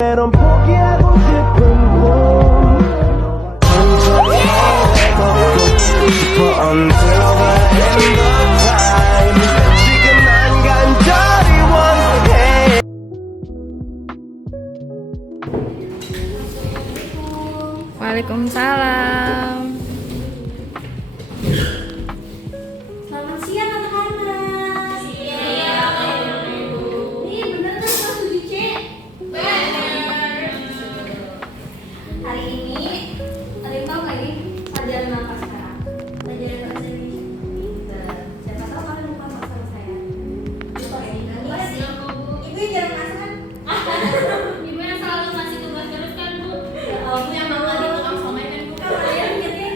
때론 포기하고 싶은 꿈 천천히 걷고 싶어 until the end of time 지금 난 간절히 원해 Waalaikumsalam. Selamat siang anak-anak. Siang. Ini bener kan kelas 7C? Bener. Hari ini ada yang tahu nggak nih pelajaran apa sekarang? Pelajaran bahasa Indonesia. Pinter. Siapa tahu kalian lupa sama saya. Lupa ya? Lupa sih. Ibu yang jarang ngasih kan? Ibu yang selalu ngasih tugas terus kan Bu? Ya, Bu yang mau lagi tukang somai kan Bu? Kalian gitu ya.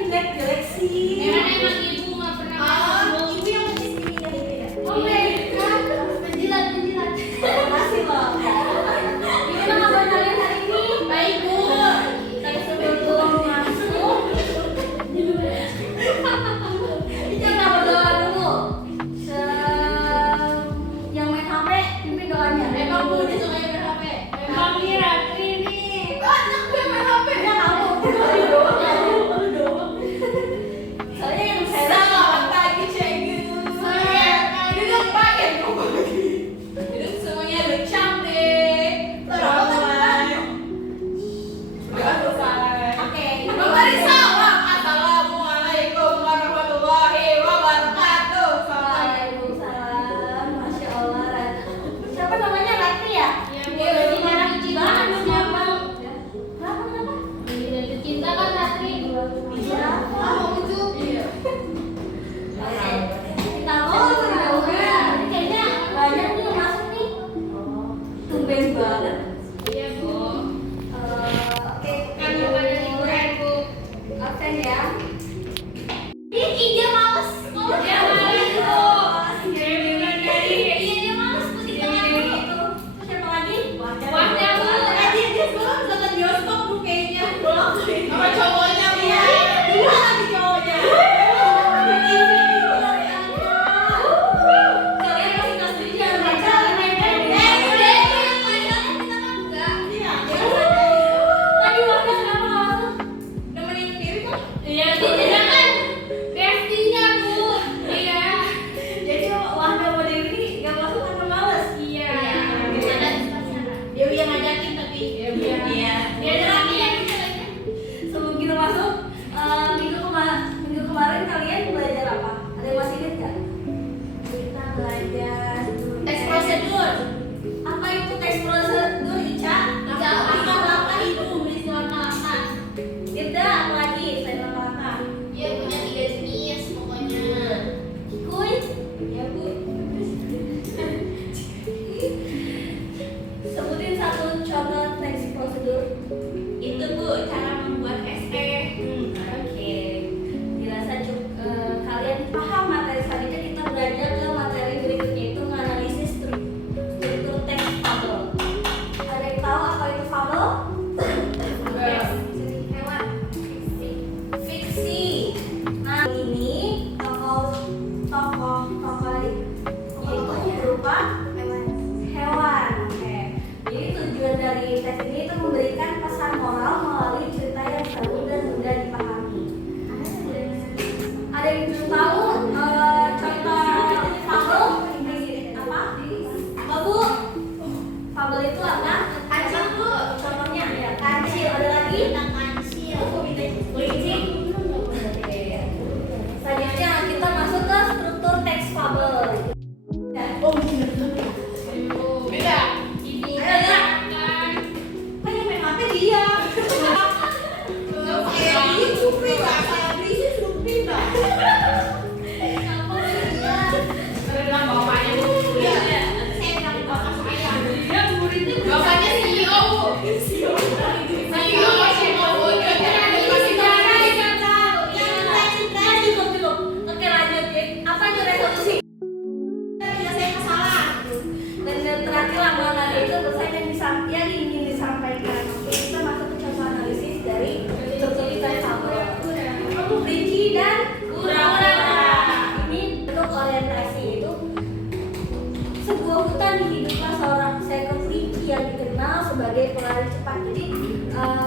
cepat. Jadi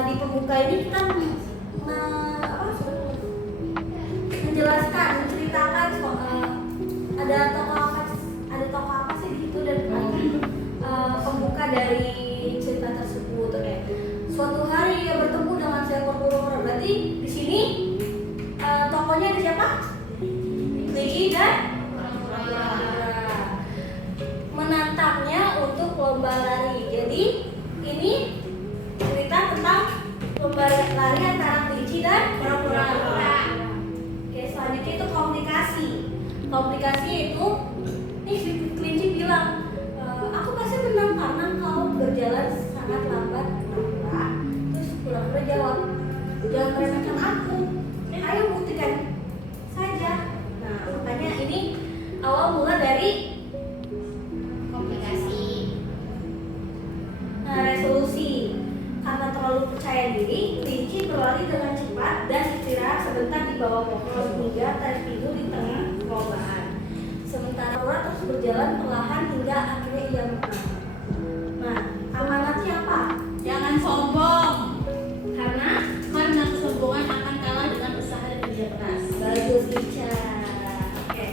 di pembuka ini kita menjelaskan, menceritakan ada tokoh apa sih di situ dan pembuka dari cerita tersebut. Oke. Suatu hari ia bertemu dengan seekor burung. Berarti di sini tokohnya ada siapa? Kelinci dan menantangnya untuk lomba lari. Jadi ini cerita tentang lomba lari antara kelinci dan kura-kura. Oke, selanjutnya itu komunikasi. Komunikasi itu si kelinci bilang, aku pasti menang karena kau berjalan sangat lambat, kura-kura. Terus kura-kura jawab, jangan meremehkan aku. Ayo buktikan saja. Nah, makanya ini awal mula dari komunikasi. Nah, resolusi. Karena terlalu percaya diri, kelinci berlari dengan cepat dan istirahat sebentar di bawah pohon hingga tertidur di tengah perlombaan. Sementara kura terus berjalan perlahan hingga akhirnya ia menang. Nah, amanatnya apa? Jangan sombong, Karena kesombongan akan kalah dengan usaha dan kerja keras. bagus bicara. Oke.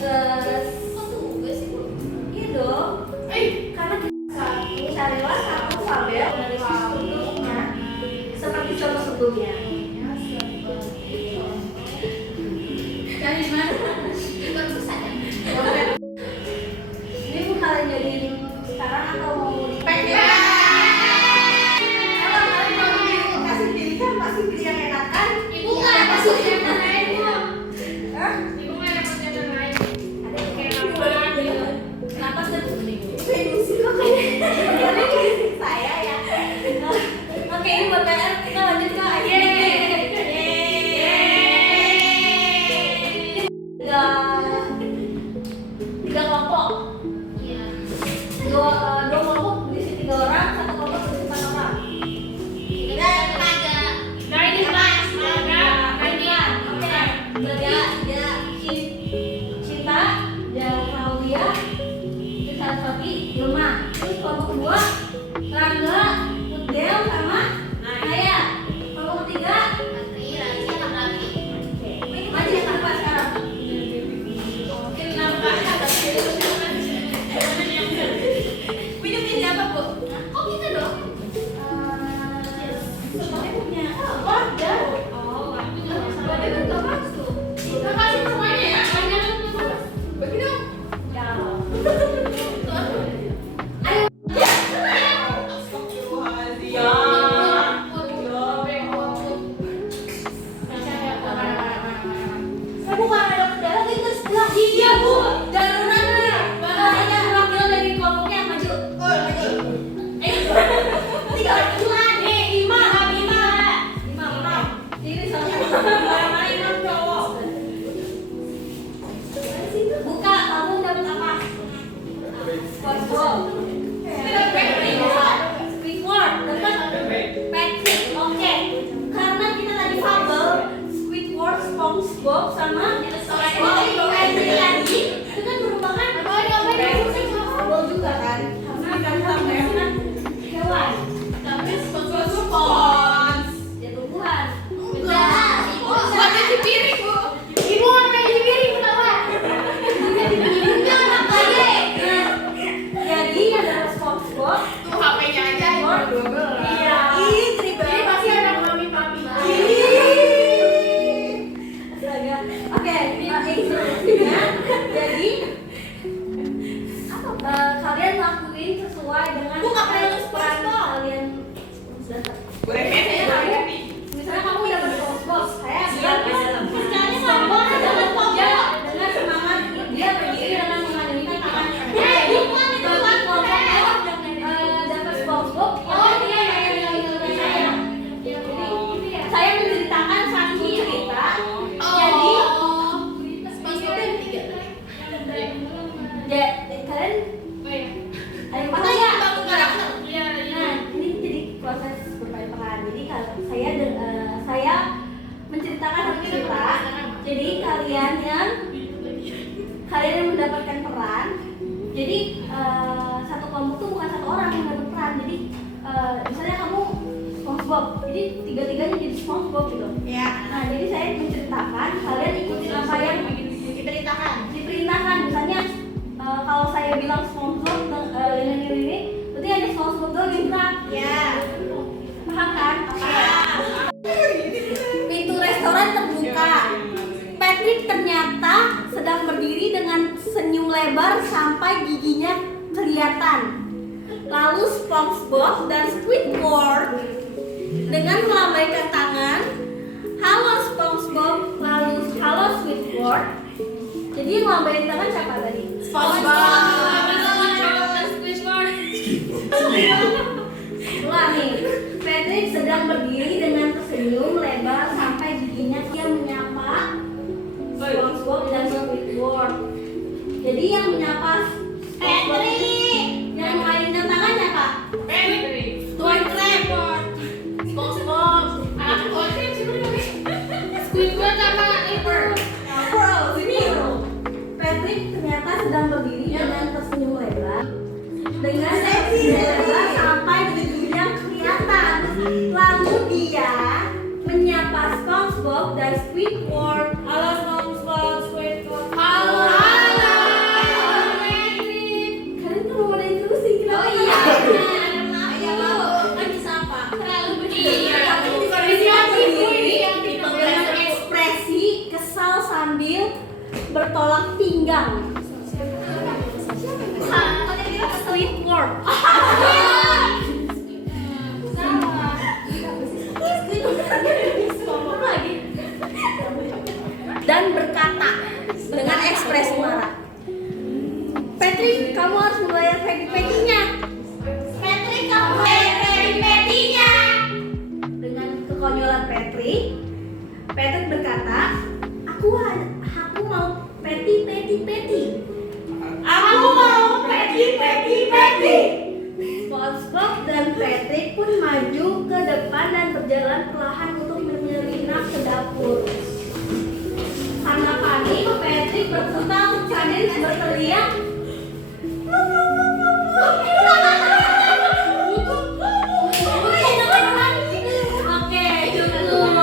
Kok tuh sih Bu? Iya dong. Karena carilah satu fabel dari strukturnya seperti contoh sebelumnya. Cari di mana? Bukan susah ya. Ini mau kalian jadiin sekarang atau mau Pengen. Kalau kalian mau dikasih pilihan pasti pilih yang enak kan? Bukan, maksudnya yang lain Bu. Hah? Ibu nggak ada maksudnya yang lain. Ada yang kayak Kenapa sih mending? sih kok kayaknya kritik saya ya. Oke, ini buat PR. Kita lanjut ke tiga kelompok. Iya. Dua kelompok berisi 3 orang, satu kelompok berisi 4 orang. Kita tenaga. Dari di kelas, Oke. Berarti ya Cinta, dan Claudia, kita Sofi, Ilma. Terus kelompok kedua Rangga, Udel sama Naya. Kelompok ketiga maju ke depan sekarang. Mungkin nampak ada punya ini apa Bu? Oh kita dong. Semuanya punya. Oh, ada. Oh, aku nggak Ada masalah. kan nggak masuk. Kita kasih semuanya ya. Jangan bagi dong. Ya. Ayo. Saya bukan ada kendala, tapi terus bilang iya Bu. Darurat. Makanya wakil dari kelompoknya yang maju. Tiga lagi Tuhan. Lima. Ini sama Imam cowok. Buka, kamu dapat apa? Spongebob. Squidward, dapat Patrick. Oke. Karena kita tadi fabel Squidward, SpongeBob sama Patrick lagi, itu kan merupakan fabel juga kan? Karena kan fabel kan hewan, Tapi sponsor ya tumbuhan. enggak. Bukan cuci piring Bu. Ibu nggak cuci piring kenapa? Jangan apa aja. Jadi ada SpongeBob. Tuh HP-nya aja. Iya. Ini pasti ada mami papi. Astaga. Oke, instruksinya. Jadi kalian lakuin sesuai dengan Bu, nggak perlu peran SpongeBob. kalian. Misalnya kamu dapat SpongeBob, saya bilang Misalnya SpongeBob dapat SpongeBob. dia dengan semangat dia berdiri dengan mengayunkan tangannya. Bukan itu Bagi kan kelompok dapat SpongeBob, dia mengayunkan saya. Jadi saya menceritakan satu cerita. Jadi SpongeBob ada 3. kalian ada yang paham Makanya nggak? bangun karakter. Nah, ini jadi proses bermain peran. Jadi kalau saya menceritakan satu cerita. Jadi kalian yang mendapatkan peran. Jadi satu kelompok tuh bukan satu orang yang dapat peran. Jadi misalnya kamu SpongeBob, jadi tiga-tiganya jadi SpongeBob gitu. Ya. Nah, jadi saya menceritakan, kalian ikutin apa yang Diberitakan. diperintahkan. Misalnya kalau saya bilang SpongeBob ini, berarti ada SpongeBob doang yang gerak. Ya. Paham kan? Ya. Pintu restoran terbuka. Patrick ternyata sedang berdiri dengan senyum lebar sampai giginya kelihatan. Lalu SpongeBob dan Squidward dengan melambaikan tangan, halo SpongeBob, lalu halo Squidward. Jadi yang melambaikan tangan siapa tadi? Ulang nih. Patrick sedang berdiri dengan tersenyum lebar sampai giginya. Dia menyapa SpongeBob dan Squidward. Jadi yang menyapa Patrick. yang melambaikan tangannya Pak? Patrick ternyata sedang berdiri dengan tersenyum lebar dengan senyum lebar sampai giginya kelihatan. Lalu dia menyapa SpongeBob dan Squidward. Halo SpongeBob, Squidward. Halo. Kalian kan mau ada intrusi kita. Oh iya. Kan disapa. Terlalu berdiri. Dengan ekspresi kesal sambil bertolak pinggang. Squidward. Dan berkata dengan ekspresi marah, Patrick, kamu harus membayar pedi-pedinya. Patrick, kamu pedi-pedinya. Dengan kekonyolan Patrick berkata, aku mau pedi. Aku mau pedi. SpongeBob dan Patrick pun maju ke depan dan berjalan perlahan untuk menyelinap ke dapur. Karena panik, Patrick berputar sambil berteriak, oke, cukup.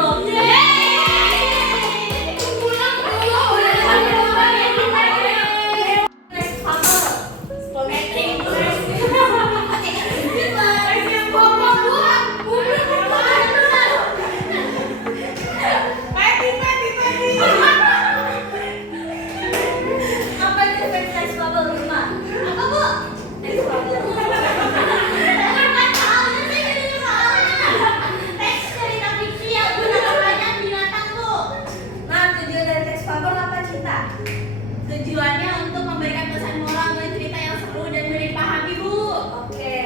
Apa itu next bubble Risma? Apa bu? Next bubble. Nah, tujuan dari teks bubble apa Cinta? Tujuannya untuk memberikan pesan moral dan cerita yang seru dan mudah dipahami, Bu. Oke.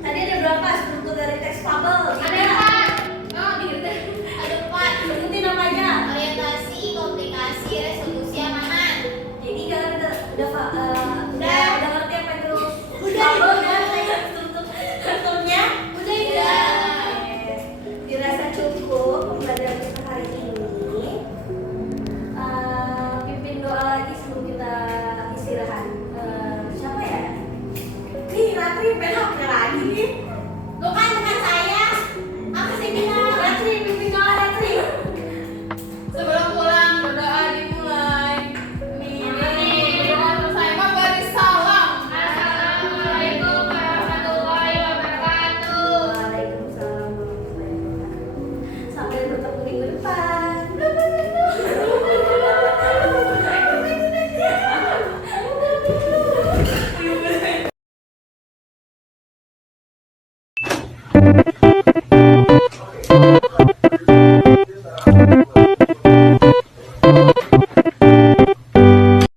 Tadi ada berapa struktur dari teks bubble? Ada 4. Oh, ada 4. Sebutin apa aja? Orientasi, komunikasi, resolusi, amanat. Jadi kalian udah Udah. ngerti apa itu? Udah. Bubble dan strukturnya? Udah. Oke. Dirasa cukup pembelajaran kita hari ini. Pimpin doa lagi sebelum kita istirahat. Siapa ya? Nih, Ratri pengen lagi nih. Bukan saya. Aku sih bilang. Ratri, pimpin doa Ratri. Sebelum pulang berdoa dimulai. Amin. Selesai memberi salam. Assalamualaikum warahmatullahi wabarakatuh. Waalaikumsalam warahmatullahi wabarakatuh. Sampai bertemu minggu depan.